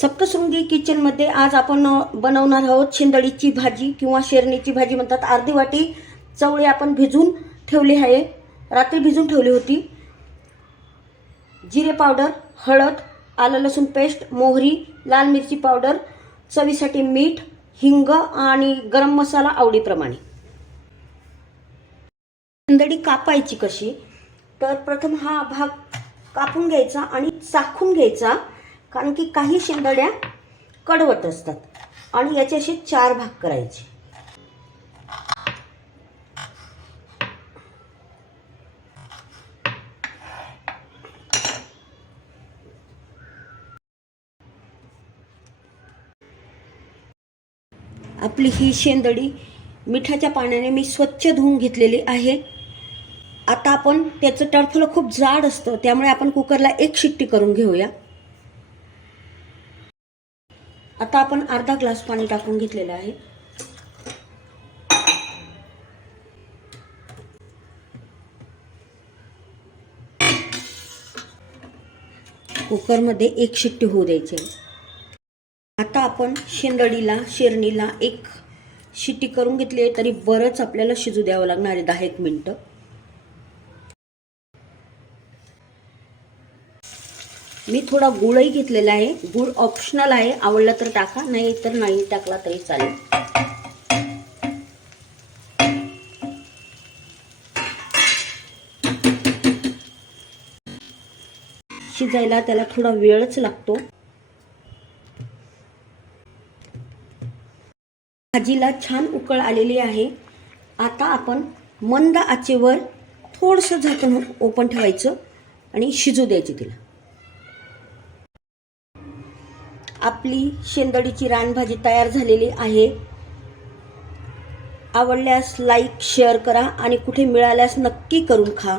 सप्तशृंगी किचनमध्ये आज आपण बनवणार आहोत शेंदळीची भाजी किंवा शेरणीची भाजी म्हणतात. अर्धी वाटी चवळी आपण भिजून ठेवली आहे. रात्री भिजून ठेवली होती. जिरे पावडर हळद आलं लसूण पेस्ट मोहरी लाल मिरची पावडर चवीसाठी मीठ हिंग आणि गरम मसाला आवडीप्रमाणे. शिंदडी कापायची कशी? तर प्रथम हा भाग कापून घ्यायचा आणि चाखून घ्यायचा. कारण की काही शेंदड्या कडवट असतात आणि याचे असे चार भाग करायचे. आपली ही शेंदडी मिठाच्या पाण्याने मी स्वच्छ धुवून घेतलेली आहे. आता आपण त्याचं टरफलं खूप जाड असतं त्यामुळे आपण कुकरला एक शिट्टी करून घेऊया. आता आपण अर्धा ग्लास पाणी टाकून घेतलेलं आहे कुकरमध्ये एक शिट्टी होऊ द्यायची आहे. आता आपण शेंदडीला शेरणीला एक शिट्टी करून घेतली आहे तरी बरंच आपल्याला शिजू द्यावं लागणार आहे दहा एक मिनटं मी थोडा गुळही घेतलेला आहे. गुळ ऑप्शनल आहे. आवडला तर टाका नाही तर नाही टाकला तरी चालेल. शिजायला त्याला थोडा वेळच लागतो. भाजीला छान उकळ आलेली आहे. आता आपण मंद आचेवर थोडंसं झाकण ओपन ठेवायचं आणि शिजू द्यायची तिला. आपली शेंदडीची रानभाजी तयार झालेली आहे. आवडल्यास लाईक शेअर करा आणि कुठे मिळाल्यास नक्की करून खा.